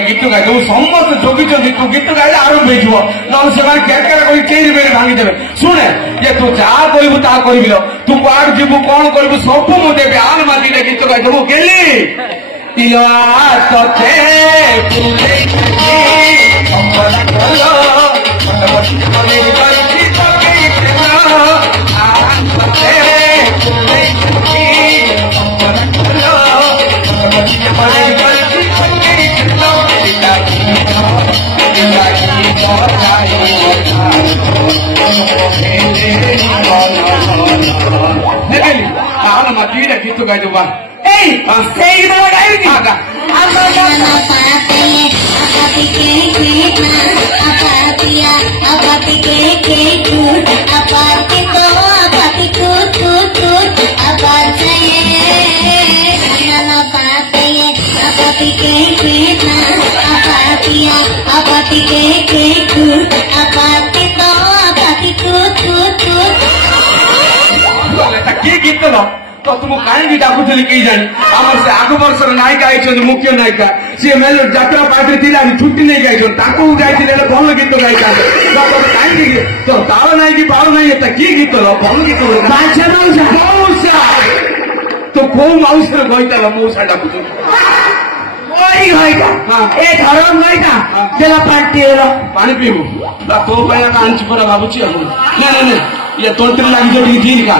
गीत गाई समस्त जगिंट तू गीत गाइले आरंभ हो केकेरा कई बेरे भांगीदेवे शुणे ये तू जहाँ कहू ता कर तू कड़ जीवु कौन करू सब मुझे आल माटी गीत गाइदेबू गेली गीत गाई दूबा गीत तो तुम कहीं डाकुली कई जानी आम से आग वर्ष नायिका आई मुख्य नायिका सी मेलो जात्रा पार्टी थी छुट्टी नहीं गई जाइए भल गीत गाई कहीं तो ताल ना कि पाल ना कि गीत भल गीत मौसा तो कौ मौसा गईता मौसा डाकुच पानी पीबू तो आनी पड़ा भावुची ना ये तंत्र लगी झील का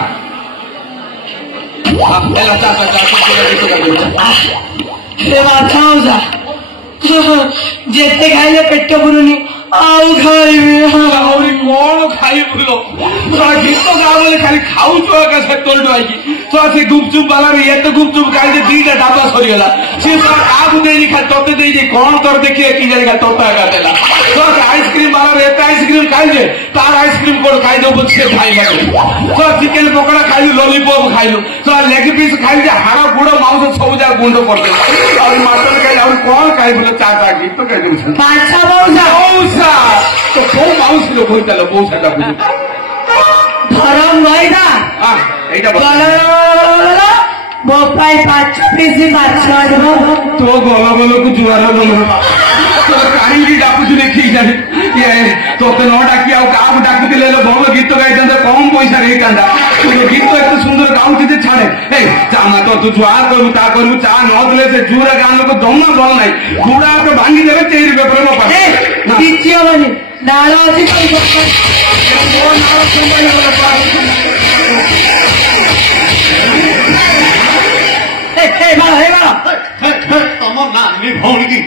जेते खाइले पेट पुरुनी आउ खाइबे कौन खाई गीत गाँव खाली खाऊ तोड़ आई तो से गुपचुप वाला ये तो गुपचुप खाई दीटा डाबा सरीगला सी आप तोते दे कौन तोर देखिए कि जाने तोता देला तो आइसक्रीम वाला एत आइसक्रीम खाइले तार आइसक्रीम कोड खाई दो से खाई तो चिकेन पकोड़ा खाइलु लॉलीपॉप खाइलु तो लेग पीस खाई हाड़ गुड़ मांस सब जगह गुंड करदे और मटन खाइले और कौन खाई बोले चार गीत तो कह पांचा मौसा तो कौ माउस लोग होता मौसा डाकुच धरम गईटा मो पाई 5 पीस माछ तो गला बोलो को जुआर बोलो तो कहीं डाकुच देखी जाए ये तो न डाकी आप डाकुले भल गीत गाई कम पैसा रही गीत एत सुंदर गाँव छाड़े जाना तो तू जुआर करू ता करू चा नदे से जुरा गाँव लोग जमा भल ना गुड़ा तो भांगी देवे चेरी पेपर किसी हेनी नाल तुम ना भौणी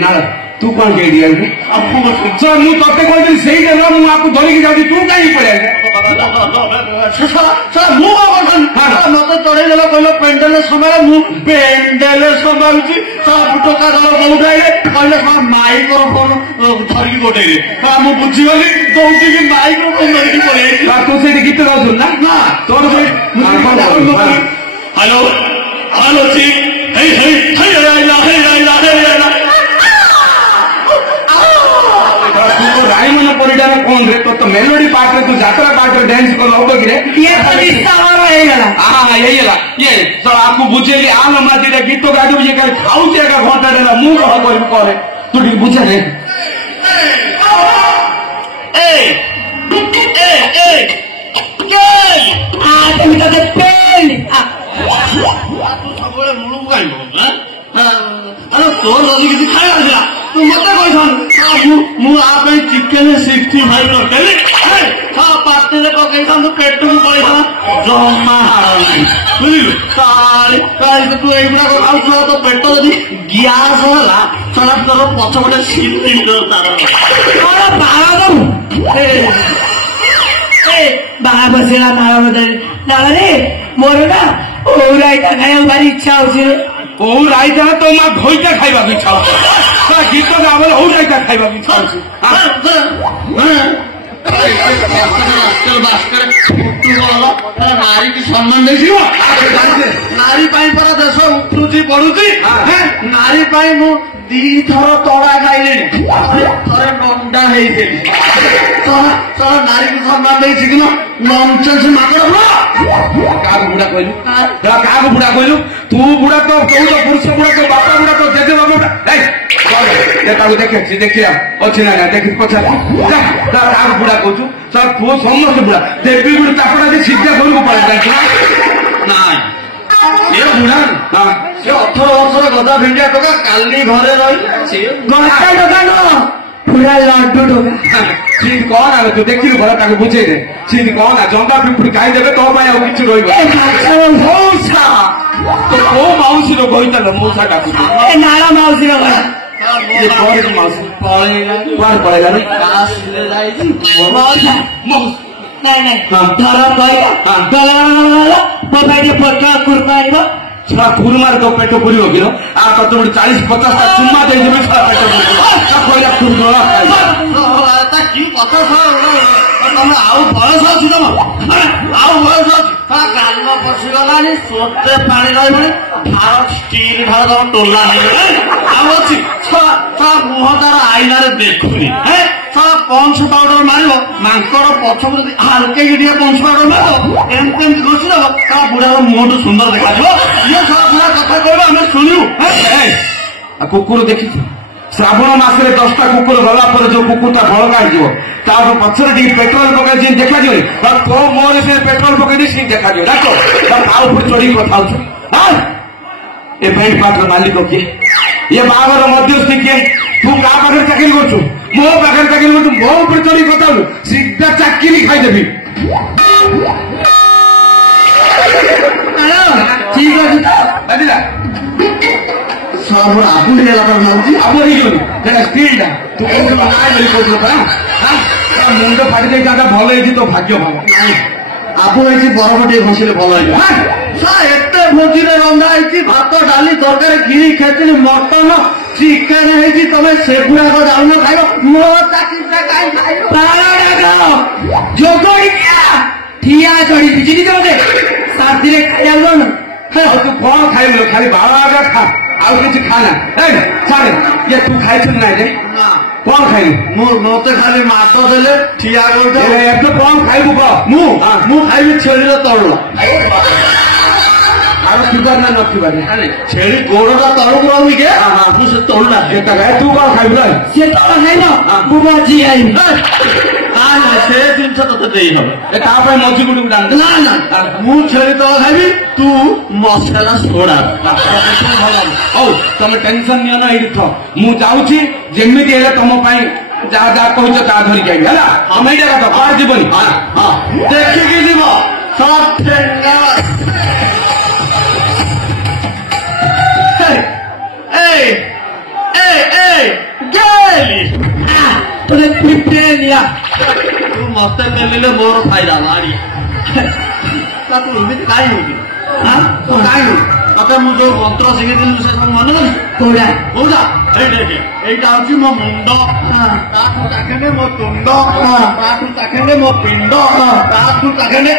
ना तू कौन कह दिया मुझे तोते कहती से आपको धरिकी जाऊँगी तू कहीं पड़े मत चढ़ेदेल कह पेंडेल समय पेंडेल समय टोका उठाइले कहले माइक्रोफोन धरिकी गोटे मुझे बुझीगली दौड़ी कि माइक्रोफोन धरिकी पड़े तू से गीत गाँव ना तोर हेलो हेलो जी रायमन परिडार कौन रे तो मेलोडी पार्ट रे तू जात्रा पार्ट रे डांस कर होबो कि रे ये तो रिश्ता हेगला हां हेगला ये तो आपको बुझेली आल माटी रे गीत गाडू ये कर खाऊ जे का घंटा देला मु कह कर करे तू ठीक बुझे रे ए तुम तो पेन तू सबले मुळु गाइबो अरे तो लगी किसी खाया दिला तू मत कोई चिकेन 65 रखेली पार्टी ପକେଇଥାନ୍ତୁ ପେଟକୁ ପଳେଇଥାନ୍ତା ଜମା ହାଳ ନାହିଁ ବୁଝିଲୁ। ତାହେଲେ ତୁ ଏଇଗୁଡାକ ଖାଉଛୁ ତୋ ପେଟ ଯଦି ଗ୍ୟାସ ହେଲା ତାହେଲେ ତୋର ପଛପଟେ ସିଲିଣ୍ଡର ତାର କଣ ବାଳ ଦବୁ ବାହା ବସିଲା ବାଳ ବଦଳରେ ନାଳରେ ମୋର ନା ଓଉ ରାଇତା ଖାଇବାକୁ ଭାରି ଇଚ୍ଛା ହଉଛି। ଓଉ ରାଇତା ତୋ ମା ଘଇତା ଖାଇବାକୁ ଇଚ୍ଛା ହଉଛି। ଗୀତ ଗାଁ ବୋଲେ ଓଉ ରାଇତା ଖାଇବାକୁ ଇଚ୍ଛା ହଉଛି। ନାରୀ କି ସମ୍ମାନ ଦେଇଯିବ ନାରୀ ପାଇଁ ପରା ଦେଶ ଉଠୁଛି ବଢୁଛି। ନାରୀ ପାଇଁ ମୁଁ 2 ଥର ତଳା ଖାଇଲିଣି ଥରେ ନଣ୍ଡା ହେଇଥିଲି। ତୋର ନାରୀକୁ ସମ୍ମାନ ଦେଇଛି କି ନନସେନ୍ସ ମାଙ୍କଡ ବୁଢା। କାହାକୁ ବୁଢା କହିଲୁ? କାହାକୁ ବୁଢା କହିଲୁ? ତୁ ବୁଢା ତ କହୁଛ ପୁରୁଷ ବୁଢା ତ ବାପା ବୁଢା ତ ଜେଜେ ବାପା ବୁଢା। ତାକୁ ଦେଖେছি ଦେଖିବା ଅଛି ନା ଦେଖି ପଚାର କାହାକୁ ବୁଢା କହୁଛୁ? ତୁ ସମସ୍ତେ ବୁଢା ଦେବୀ ଗୁଡି ତାପଟା ଯେ ସିଧା ଘରକୁ ପଳେଇ ଯାଇଛୁ ନାଇଁ ସେ ବୁଢା ସେ 18 ବର୍ଷର ଗଦା ଭେଣ୍ଡିଆ ଟୋକା କାଲି ଘରେ ରହିଲେ ଗଟା ଟୋକା ନୁହଁ ପୁରା ଲଡୁ ଟୋକା। ସିନ୍ତି କହନା ତୁ ଦେଖିଲୁ ଭଲ ତାକୁ ବୁଝେଇଦେ ସିନ୍ତି କହନା ଜଙ୍ଗା ପିମ୍ପୁଡି ଖାଇଦେବେ ତୋ ପାଇଁ ଆଉ କିଛି ରହିବ। ମଉସା ତ କୋଉ ମାଉସୀର କହିଥାଲ ମଉସା ଡାକୁଛୁ? ଏ ନାଳ ମାଉସୀର ଘର ମାଉସୀ କୁଆଡେ ପଳେଇଲା ମଉସା ନାଇଁ ନାଇଁ ଧର କହିଲା ଗଲା ମୋ ପାଇଁ ଟିକେ ପୋଟଳ କୁର୍ମା ଆଣିବ। ଛୁଆ କୁରୁମାରେ ତୋ ପେଟ ପୁରିବ କିଲୋ ଆଉ ତତେ ଗୋଟେ 40-50ଟା ଚୁମା ଦେଇଦେବି ଛୁଆ ପେଟ କହିଲା କୁରୁମା କି କଥା ତମେ ଆଉ ବୟସ ଅଛି ତମ ଆଉ ବୟସ ଅଛି ଗାଲ ପଶିଗଲାଣି ସୋତେ ପାଣି ରହିବନି ଭାର ଷ୍ଟିଲ ଭାର ତମ ଟୋଲା ହେଇଗଲାଣି ଆଉ ଅଛି ମୁହଁ ତାର ଆଇନାରେ ଦେଖୁନି ପଞ୍ଚ ପାଉଡର ମାରିବ ମାଙ୍କଡ ପଛକୁ ଯଦି ହାଲକେଇକି ଟିକେ ପଞ୍ଚ ପାଉଡର ମାରିବ ଏମିତି ଏମିତି ଘଷିଦବ ତା ବୁଢାର ମୁହଁଠୁ ସୁନ୍ଦର ଦେଖାଯିବ। ଇଏ ସଳା କଥା କହିବ ଆମେ ଶୁଣିବୁ। କୁକୁର ଦେଖିଛୁ ଶ୍ରାବଣ ମାସରେ 10ଟା କୁକୁର ଗଲା ପରେ ଯୋଉ କୁକୁରଟା ବଳକା ହେଇଯିବ ତାପରେ ପଛରେ ଟିକେ ପେଟ୍ରୋଲ ପକେଇ ଯେ ଦେଖାଯିବ ତୋ ମୋର ସେ ପେଟ୍ରୋଲ ପକେଇ ସେ ଦେଖାଯିବ ଡାକ ତା ଉପରେ ଚଢିକି କଥା ହଉଛୁ। ଏ ବ୍ୟାଙ୍କ ପାର୍ଟର ମାଲିକ କିଏ? ଇଏ ବାହାଘର ମଧ୍ୟସ୍ଥି କିଏ? ତୁ କାହା ପାଖରେ ଚାକିରି କରୁଛୁ? ମୋ ପାଖରେ ଚାକିରି କରୁଛୁ ମୋ ଉପରେ ଚଢିକି କଥା ହଉଛୁ ସିଧା ଚାକିରି ଖାଇଦେବି। ଠିକ ଅଛି ତ ବୁଝିଲା ସବୁର ଆବୁ ହେଇଗଲା ତାର ଲାଗୁଛି ଆବୁ ହେଇଯିବନି ସେଟା ଷ୍ଟିଲଟା ତୁ କହୁଛୁ ନାଇଁ ବୋଲି କହୁଥିଲ ପରା ମୁଣ୍ଡ ଫାଟି ଯାଇଥାନ୍ତା ଭଲ ହେଇଛି ତୋ ଭାଗ୍ୟ ଭଲ ଆବୁ ହେଇଛି ବରଫ ଟିକେ ଘଷିଲେ ଭଲ ହେଇଯିବ। ଏତେ ଭୋଜିରେ ରନ୍ଧା ହେଇଛି ଭାତ ଡାଲି ତରକାରୀ କ୍ଷୀରି ଖେଚିଲି ମଟନ ଚିକେନ ହେଇଛି ତମେ ସେଗୁଡାକ ଯାଉନ ଖାଇବ ମୋ ଚାକିରିଟା କାହିଁ ଖାଇବ ଯୋଗ ଠିଆ ଚଢିବି ଚିନି ମତେ ଶାନ୍ତିରେ ଖାଇବାକୁ ଦଉନ। ଆଉ ତୁ କଣ ଖାଇବୁ ଖାଲି ବାଳ ଆଗା ଖା ଆଉ କିଛି ଖାନା ଛାଡେ ଇଏ ତୁ ଖାଇଛୁ ନାଇଁ ଯେ କଣ ଖାଇବୁ? ମତେ ଖାଲି ମାଛ ଦେଲେ ଠିଆ କରୁଛ ଏବେ କଣ ଖାଇବୁ କହ? ମୁଁ ଖାଇବି ଛେଳିର ତଳୁଆ ଆଉ ଥିବାର ନା ନଥିବାର ଛେଳି ଗୋଡଟା ତଳକୁ ରହୁନି କେ ମୁଁ ସେ ତଳୁଟା ତୁ କଣ ଖାଇବୁ? ସେ ତଳ ଖାଇବ ମୁଁ ମଝି ଖାଇବି। ସେ ଜିନିଷ ତତେ ଦେଇ ହବ ତା ପାଇଁ ମଝି ଗୁଡିକୁ ଡାନ୍ଦ ନା ମୁଁ ଛେଳି ତଳ ଖାଇବି ତୁ ମସଲା ସୋଡା ହଉ ତମେ ଟେନସନ ନିଅ ନା ଏଇଠି ଥ ମୁଁ ଯାଉଛି ଯେମିତି ହେଲେ ତମ ପାଇଁ ଯାହା ଯାହା କହୁଛ ତାହା ଧରିକି ଆଇବି ହେଲା ତମେ ଏଇଟା କଥା କୁଆଡେ ଯିବନି ଦେଖିକି ଯିବ তোদের পিঁপড়ে নিয়া ତୁ ମତେ ଦେଲେ ମୋର ଫାଇଦା ମାରି ତୁ ଏମିତି କାହିଁ ହଉଛୁ କାହିଁ ହଉ ତତେ ମୁଁ ଯୋଉ ମନ୍ତ୍ର ଶିଖେଇଥିଲି ସେ ସବୁ ମନେ ନାହିଁ କୋଉଟା କୋଉଟା ଏଇଟା ହଉଛି ମୋ ମୁଣ୍ଡ ତାଠୁ ଚାଖେଣ୍ଡେ ମୋ ତୁଣ୍ଡ ତାଠୁ ଚାଖେଣ୍ଡେ ମୋ ପିଣ୍ଡ ତାଠୁ ଚାଖେଣ୍ଡେ